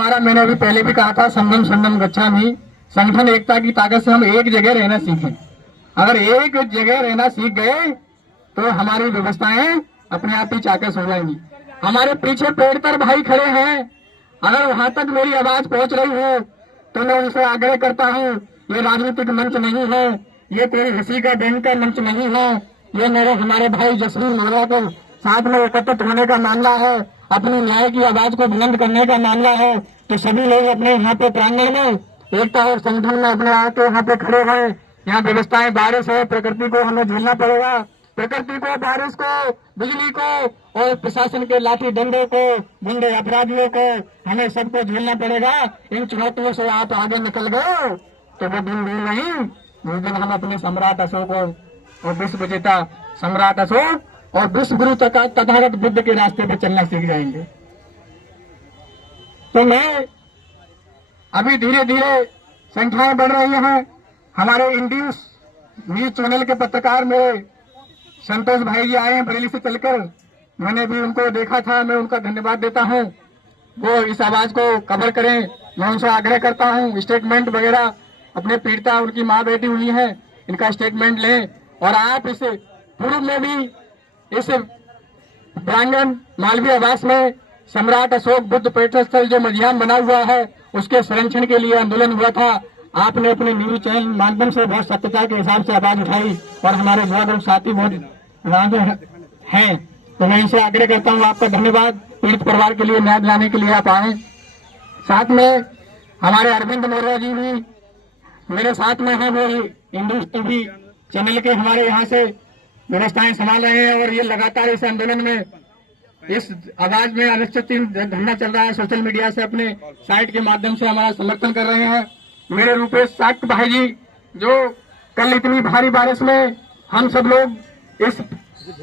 हमारा, मैंने अभी पहले भी कहा था, संगम संगम गच्छामि, संगठन एकता की ताकत से हम एक जगह रहना सीखें। अगर एक जगह रहना सीख गए तो हमारी व्यवस्थाएं अपने आप ही चाकस हो जाएंगी। हमारे पीछे पेड़तर भाई खड़े हैं, अगर वहां तक मेरी आवाज पहुंच रही हो तो मैं उनसे आग्रह करता हूं, ये राजनीतिक मंच नहीं है, ये कोई हंसी का बैंक का मंच नहीं है, ये मेरे हमारे भाई जसवीर मोहरा को साथ में एकत्रित होने का मामला है, अपनी न्याय की आवाज को बुलंद करने का मामला है। तो सभी लोग अपने यहाँ पे प्रांगण में एकता और संगठन में अपने आके यहाँ पे खड़े हैं। यहाँ व्यवस्थाएं, बारिश है, प्रकृति को हमें झेलना पड़ेगा, प्रकृति को, बारिश को, बिजली को और प्रशासन के लाठी डंडों को, गुंडे अपराधियों को, हमें सबको झेलना पड़ेगा। इन चुनौतियों से आप आगे निकल गए तो वो दिन दूर नहीं, उस दिन हम अपने सम्राट अशोक और विश्व विजेता सम्राट अशोक और विश्व गुरु तथागत बुद्ध के रास्ते पर चलना सीख जाएंगे। तो मैं अभी धीरे धीरे संख्याएं बढ़ रही हैं। हमारे इंड्यूस न्यूज चैनल के पत्रकार मेरे संतोष भाई जी आए हैं बरेली से चलकर, मैंने भी उनको देखा था, मैं उनका धन्यवाद देता हूं। वो इस आवाज को कवर करें, मैं उनसे आग्रह करता हूं, स्टेटमेंट वगैरह, अपने पीड़िता उनकी माँ बेटी हुई है, इनका स्टेटमेंट लें। और आप इस पूर्व में भी इस प्रांगण मालवीय आवास में सम्राट अशोक बुद्ध पर्यटन स्थल जो मझियाम बना हुआ है उसके संरक्षण के लिए आंदोलन हुआ था। आपने अपने न्यूज चैनल माध्यम से बहुत सत्यता के हिसाब से आवाज उठाई और हमारे बहुत साथी बहुत हैं। तो मैं इनसे आग्रह करता हूँ, आपका धन्यवाद। पीड़ित परिवार के लिए न्याय दिलाने के लिए आप आए। साथ में हमारे अरविंद मोर्या जी भी मेरे साथ में हैं, वो इंडूस टीवी चैनल के हमारे यहाँ से व्यवस्थाएं संभाल रहे हैं और ये लगातार इस आंदोलन में, इस आवाज में अनिश्चित धरना चल रहा है, सोशल मीडिया से अपने साइट के माध्यम से हमारा समर्थन कर रहे हैं। मेरे रूपेश साक्ट भाई जी, जो कल इतनी भारी बारिश में हम सब लोग इस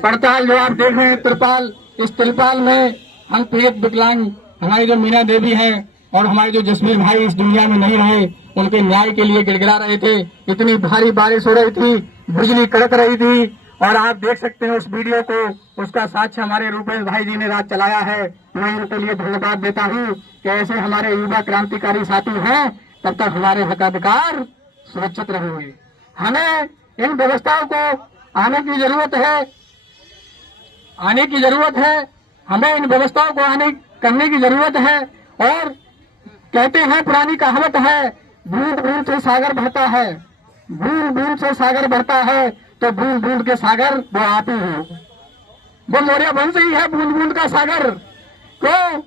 पड़ताल जो आप देख रहे हैं तिरपाल, इस तिरपाल में हम पीड़ित विकलांग हमारी जो मीना देवी है और हमारे जो जसवीर भाई इस दुनिया में नहीं रहे, उनके न्याय के लिए गिड़गिड़ा रहे थे। इतनी भारी बारिश हो रही थी, बिजली कड़क रही थी और आप देख सकते हैं उस वीडियो को, उसका साक्ष्य हमारे रूपेश भाई जी ने रात चलाया है। मैं इनके लिए धन्यवाद देता हूँ कि ऐसे हमारे युवा क्रांतिकारी साथी हैं, तब तक हमारे हकाधिकार सुरक्षित रहेंगे। हमें इन व्यवस्थाओं को आने की जरूरत है, हमें इन व्यवस्थाओं को करने की जरूरत है। और कहते हैं, पुरानी कहावत है, बूंद बूंद से सागर बढ़ता है, बूंद बूंद से सागर बढ़ता है, तो बूंद बूंद के सागर वो आप ही हो। वो मौर्य वंश ही है बूंद बूंद का सागर। क्यों?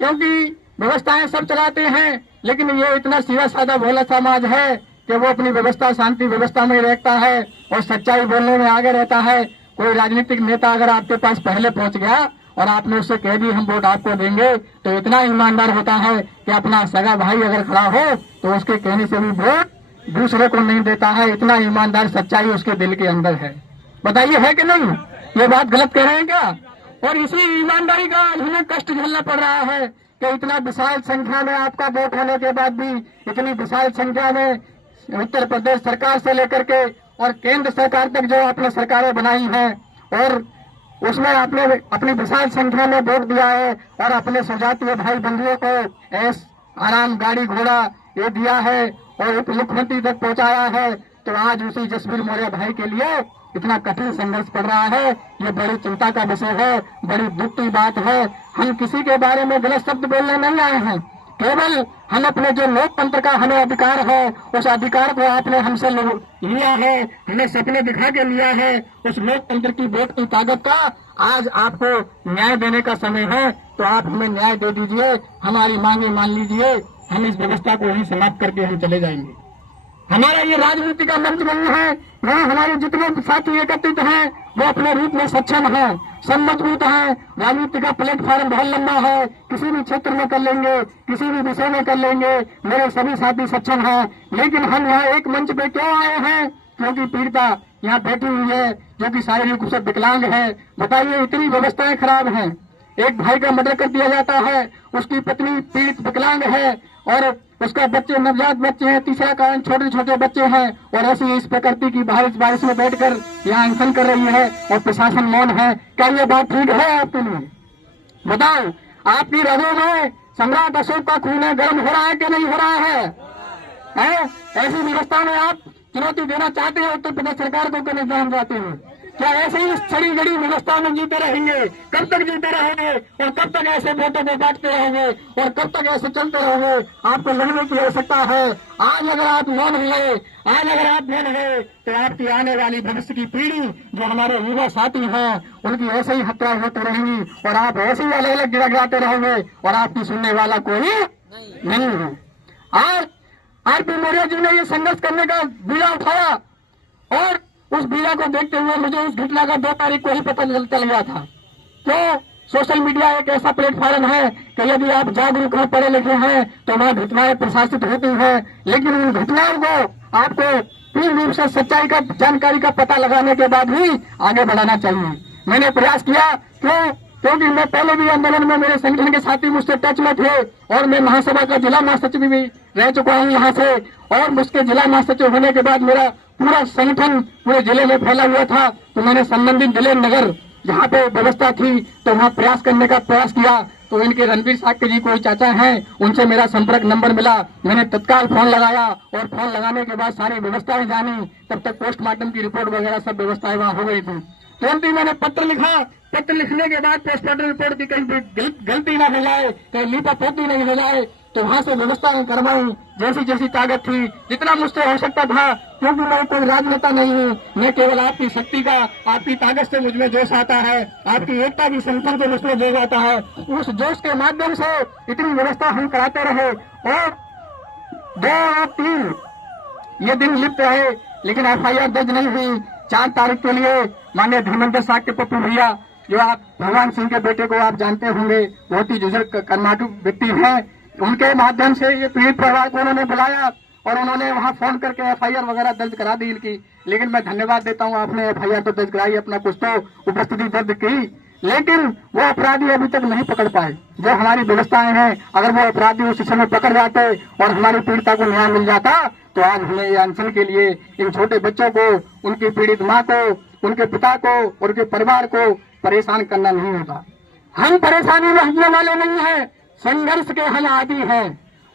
क्योंकि व्यवस्थाएं सब चलाते हैं, लेकिन ये इतना सीधा साधा भोला समाज है कि वो अपनी व्यवस्था, शांति व्यवस्था में रहता है और सच्चाई बोलने में आगे रहता है। कोई राजनीतिक नेता अगर आपके पास पहले पहुंच गया और आपने उससे कह दी हम वोट आपको देंगे, तो इतना ईमानदार होता है कि अपना सगा भाई अगर खड़ा हो तो उसके कहने से भी वोट दूसरे को नहीं देता है। इतना ईमानदार सच्चाई उसके दिल के अंदर है। बताइए, है कि नहीं? ये बात गलत कह रहे हैं क्या? और इसी ईमानदारी का हमें कष्ट झेलना पड़ रहा है कि इतना विशाल संख्या में आपका वोट होने के बाद भी, इतनी विशाल संख्या में उत्तर प्रदेश सरकार से लेकर के और केंद्र सरकार तक जो आपने सरकारें बनाई हैं और उसमें आपने अपनी विशाल संख्या में वोट दिया है और अपने सजातीय भाई बंधुओं को ऐस आराम, गाड़ी घोड़ा ये दिया है और मुख्यमंत्री तक पहुंचाया है। तो आज उसी जसवीर मौर्य भाई के लिए इतना कठिन संघर्ष पड़ रहा है। ये बड़ी चिंता का विषय है, बड़ी दुख की बात है। हम किसी के बारे में गलत शब्द बोलने नहीं आए हैं, केवल हम अपने जो लोकतंत्र का हमें अधिकार है, उस अधिकार को आपने हमसे लिया है, हमें सपने दिखा के लिया है। उस लोकतंत्र की वोट की ताकत का आज आपको न्याय देने का समय है। तो आप हमें न्याय दे दीजिए, हमारी मांगे मान लीजिए, हम इस व्यवस्था को यहीं समाप्त करके हम चले जाएंगे। हमारा ये राजनीति का मंच नहीं है। यहाँ हमारे जितने साथी एकत्रित हैं वो अपने रूप में सक्षम हैं, सब मजबूत हैं। राजनीति का प्लेटफॉर्म बहुत लंबा है, किसी भी क्षेत्र में कर लेंगे, किसी भी विषय में कर लेंगे। मेरे सभी साथी सक्षम हैं, लेकिन हम यहाँ एक मंच पे क्यों आए हैं? क्योंकि पीड़िता यहाँ बैठी हुई है जो कि शारीरिक रूप से विकलांग है। बताइए, इतनी व्यवस्थाएं खराब हैं। एक भाई का मर्डर कर दिया जाता है, उसकी पत्नी पीड़ित विकलांग है और उसका बच्चे नवजात बच्चे हैं, तीसरा कारण छोटे छोटे बच्चे हैं। और ऐसी इस प्रकृति की बारिश में बैठकर यहाँ अनशन कर रही है और प्रशासन मौन है। क्या ये बात ठीक है आपके लिए? बताओ, आपकी रगों में सम्राट अशोक का खून है, गर्म हो रहा है कि नहीं हो रहा है? ऐसी व्यवस्था में आप चुनौती देना चाहते हैं उत्तर प्रदेश सरकार को कि नहीं देना चाहते हैं? क्या ऐसे ही छड़ी गड़ी व्यवस्था में जीते रहेंगे? कब तक जीते रहेंगे और कब तक ऐसे वोटों को बांटते रहेंगे और कब तक ऐसे चलते रहेंगे? आपको लगने की आवश्यकता है। आज अगर आप मौन हुए, तो आपकी आने वाली भविष्य की पीढ़ी जो हमारे युवा साथी हैं उनकी ऐसे ही हत्या होती रहेंगी और आप ऐसे ही अलग अलग गिड़गिड़ाते रहेंगे और आपकी सुनने वाला कोई नहीं है। आज आरपी मौर्य जी ने ये संघर्ष करने का बीड़ा उठाया और उस बीड़ा को देखते हुए मुझे उस घटना का 2 तारीख को ही पता चल गया था। तो सोशल मीडिया एक ऐसा प्लेटफॉर्म है कि यदि आप जागरूक हैं, पढ़े लिखे हैं तो वहाँ घटनाएं प्रशासित होती हैं, लेकिन उन घटनाओं को आपको पूर्ण रूप से सच्चाई का जानकारी का पता लगाने के बाद ही आगे बढ़ाना चाहिए। मैंने प्रयास किया क्योंकि मैं पहले भी आंदोलन में मेरे संगठन के साथी मुझसे टच में थे और मैं महासभा का जिला महासचिव भी रह चुका हूँ यहाँ से, और उसके जिला महासचिव होने के बाद मेरा पूरा संगठन पूरे जिले में फैला हुआ था। तो मैंने संबंधित जिले नगर जहाँ पे व्यवस्था थी तो वहाँ प्रयास करने का प्रयास किया। तो इनके रणवीर साक्य जी कोई चाचा हैं, उनसे मेरा संपर्क नंबर मिला। मैंने तत्काल फोन लगाया और फोन लगाने के बाद सारी व्यवस्थाएं जानी। तब तक पोस्टमार्टम की रिपोर्ट वगैरह सब व्यवस्थाएं वहाँ हो गई थी। तुरंत ही मैंने पत्र लिखा। पत्र लिखने के बाद पोस्टमार्टम रिपोर्ट की कहीं गलती ना हो जाए, कहीं लीपापोती नहीं हो जाए, तो वहाँ से व्यवस्थाएं करवाई जैसी ताकत थी, जितना मुझसे हो सकता था। क्योंकि मैं कोई राजनेता नहीं हूँ, मैं केवल आपकी शक्ति का, आपकी ताकत से मुझमें जोश आता है, आपकी एकता की संगठन से मुझमें जोश आता है। उस जोश के माध्यम से इतनी व्यवस्था हम कराते रहे और 2 और 3 ये दिन लिप्त रहे, लेकिन FIR दर्ज नहीं हुई। 4 तारीख के लिए माननीय धर्मेंद्र साक्य पप्पू भैया, जो आप भगवान सिंह के बेटे को आप जानते होंगे, बहुत ही बुजुर्ग कर्नाटक व्यक्ति हैं, उनके माध्यम से ये पीड़ित परिवार को उन्होंने बुलाया और उन्होंने वहां फोन करके FIR वगैरह दर्ज करा दी इनकी। लेकिन मैं धन्यवाद देता हूं, आपने FIR तो दर्ज कराई, अपना कुछ तो उपस्थिति दर्ज की, लेकिन वो अपराधी अभी तक नहीं पकड़ पाए। जो हमारी व्यवस्थाएं हैं, अगर वो अपराधी उस समय पकड़ जाते और हमारी पीड़िता को न्याय मिल जाता तो आज हमें ये अनशन के लिए इन छोटे बच्चों को, उनकी पीड़ित माँ को, उनके पिता को, उनके परिवार को परेशान करना नहीं होता। हम परेशानी में हटने वाले नहीं हैं, संघर्ष के हम आदी हैं।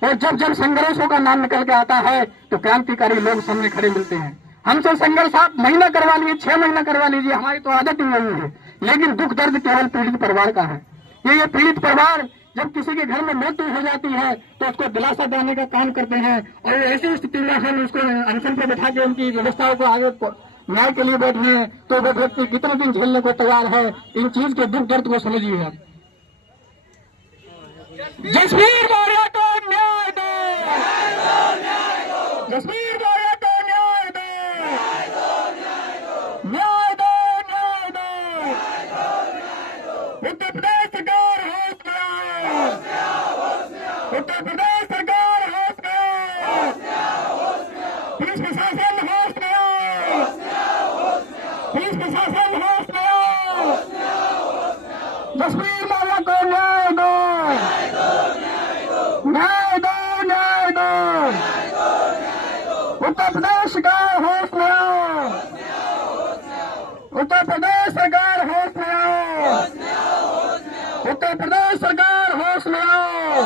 और जब संघर्षों का नाम निकल के आता है तो क्रांतिकारी लोग सामने खड़े मिलते हैं। हमसे संघर्ष आप महीना करवा लीजिए, 6 महीना करवा लीजिए, हमारी तो आदत ही नहीं है। लेकिन दुख दर्द केवल पीड़ित परिवार का है। ये पीड़ित परिवार जब किसी के घर में मृत्यु हो जाती है तो उसको दिलासा देने का काम करते हैं और ऐसी स्थिति में हम उसको अनशन पर बैठा के उनकी व्यवस्थाओं को आगे न्याय के लिए बैठे हैं तो वो व्यक्ति कितने दिन झेलने को तैयार है। इन चीज के दुख दर्द को समझिए आप। जसवीर मौर्य को न्याय दो, जसवीर मौर्य को न्याय दो, न्याय दो, न्याय दो। उत्तर प्रदेश सरकार होश में आओ, उत्तर प्रदेश सरकार होश में आओ, पुलिस प्रशासन होश में आओ, पुलिस प्रशासन होश में आओ। जसवीर मौर्य को न्याय दो, न्याय दो, न्याय दो। उत्तर प्रदेश सरकार होश में आओ, उत्तर प्रदेश सरकार होश में आओ, उत्तर प्रदेश सरकार होश में आओ।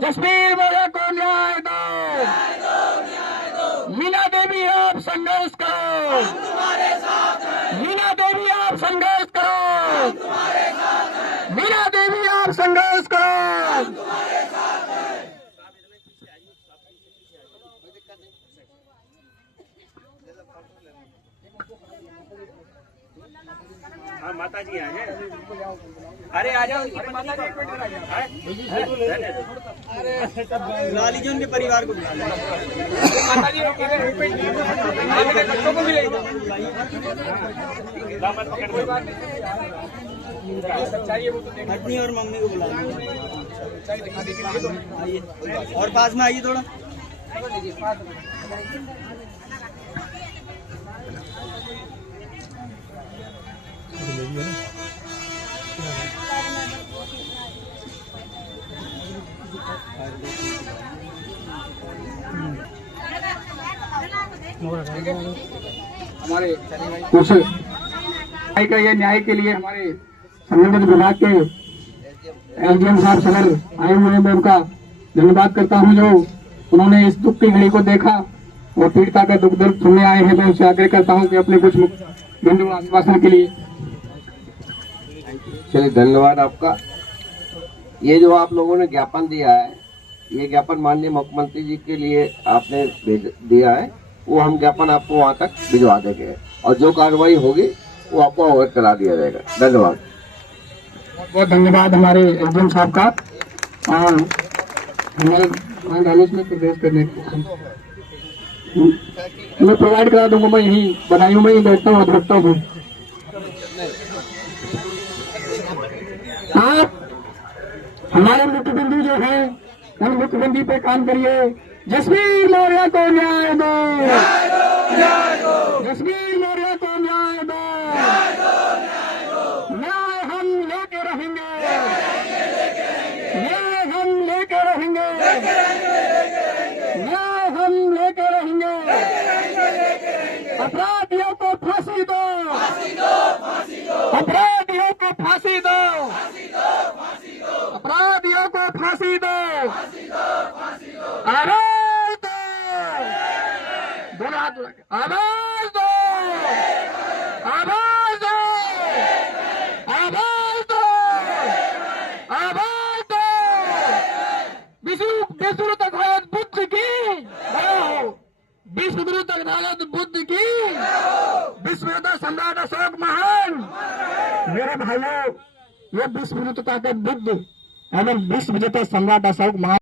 जसवीर मौर्य को न्याय दो, मीना देवी आप संघर्ष करो, मीना देवी आप संघर्ष करो, मीना देवी आप संघर्ष करो। हाँ माता जी आ जाए, अरे आ जाओ माता जी, बुला लीजिए उनके परिवार को, बुला माता जी बच्चों को भी पत्नी और मम्मी को बुला लीजिए और पास में आइए थोड़ा। हमारे कुछ न्याय के लिए हमारे संबंधित विभाग के एसडीएम साहब सदर आए हुए हैं, मैं उनका धन्यवाद करता हूं जो उन्होंने इस दुख की घड़ी को देखा और पीड़िता का दुख दर्द सुनने आए हैं। मैं उनसे आग्रह करता हूं कि अपने कुछ बिंदु आश्वासन के लिए। चलिए, धन्यवाद आपका। ये जो आप लोगों ने ज्ञापन दिया है, ये ज्ञापन माननीय मुख्यमंत्री जी के लिए आपने दिया है, वो हम ज्ञापन आपको वहाँ तक भिजवा देंगे और जो कार्रवाई होगी वो आपको अवगत करा दिया जाएगा। धन्यवाद। बहुत बहुत धन्यवाद हमारे एसडीएम साहब का और हमारे आलोच में प्रवेश करने के मैं प्रोवाइड करा दूंगा। मैं यही बदायूं में ही बैठता हूँ, अधवक्ता हूँ। आप हमारे मुख्य बिंदु जो है उन मुख्य बिंदु पे काम करिए। जसवीर मौर्य को न्याय दो, जसवीर मौर्य को न्याय दो, न्याय हम लेके रहेंगे, न्याय हम लेके रहेंगे, न्याय हम लेके रहेंगे। अपराधियों को फांसी दो, अपराधियों को फांसी दो, अपराधियों को फांसी दो, आवाज दो, दोनों हाथ उठा के आवाज दो, आवाज दो, आवाज दो, आवाज दो। विश्व अदालत बुद्ध की, विश्व विरुद्ध अदालत बुद्ध की, विश्व सम्राट अशोक महान। मेरे भाइयों, ये विश्व विरुद्ध ताकत बुद्ध एवं विश्व विजेता सम्राट अशोक महान